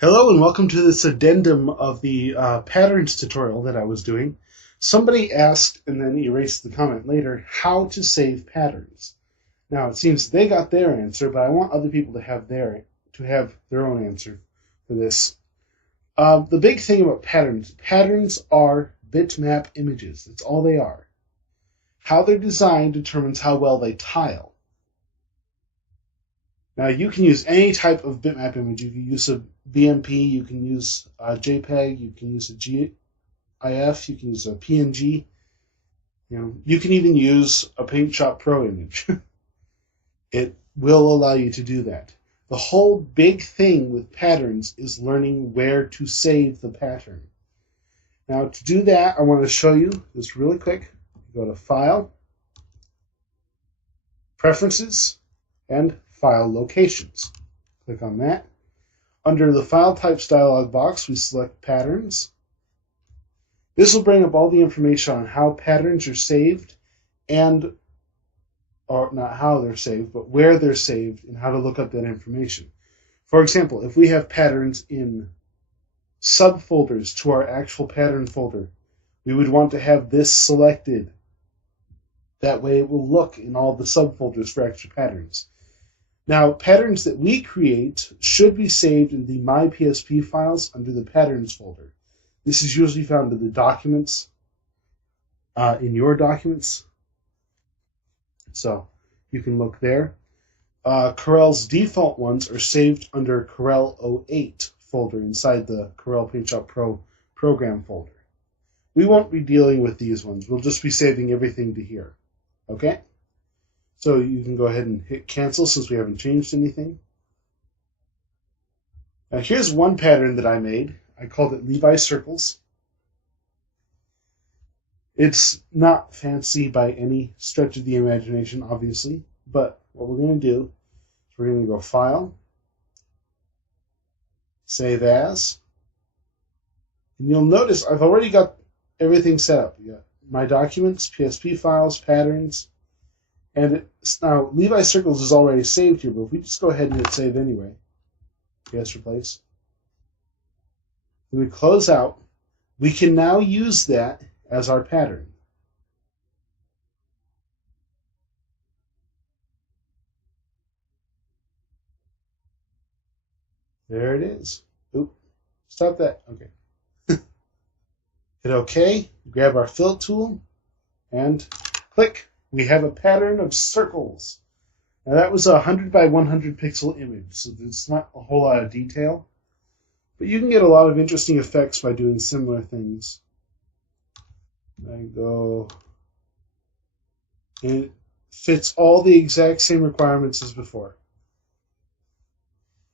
Hello and welcome to this addendum of the patterns tutorial that I was doing. Somebody asked and then erased the comment later how to save patterns. Now it seems they got their answer, but I want other people to have their own answer for this. The big thing about patterns are bitmap images. That's all they are. How they're designed determines how well they tile. Now you can use any type of bitmap image. You can use a BMP, you can use a JPEG, you can use a GIF, you can use a PNG. You can even use a PaintShop Pro image. It will allow you to do that. The whole big thing with patterns is learning where to save the pattern. Now to do that, I want to show you this really quick. Go to File, Preferences, and File Locations. Click on that. Under the File Types dialog box, we select Patterns. This will bring up all the information on how patterns are saved or not how they're saved, but where they're saved and how to look up that information. For example, if we have patterns in subfolders to our actual pattern folder, we would want to have this selected. That way it will look in all the subfolders for extra patterns. Now, patterns that we create should be saved in the My PSP files under the Patterns folder. This is usually found in the Documents, in your Documents. So you can look there. Corel's default ones are saved under Corel 08 folder inside the Corel PaintShop Pro program folder. We won't be dealing with these ones. We'll just be saving everything to here. Okay? So you can go ahead and hit cancel since we haven't changed anything. Now here's one pattern that I made. I called it Levi Circles. It's not fancy by any stretch of the imagination, obviously, but what we're going to do is we're going to go File, Save As, and you'll notice I've already got everything set up. You got my documents, PSP files, patterns, and now Levi Circles is already saved here, but if we just go ahead and hit Save anyway, PS Replace, we close out, we can now use that as our pattern. There it is. Oop, stop that. Okay. Hit OK, grab our fill tool, and click. We have a pattern of circles. Now that was a 100 by 100 pixel image, so it's not a whole lot of detail. But you can get a lot of interesting effects by doing similar things. It fits all the exact same requirements as before.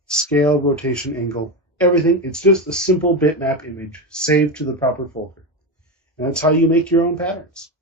Scale, rotation, angle, everything. It's just a simple bitmap image saved to the proper folder. And that's how you make your own patterns.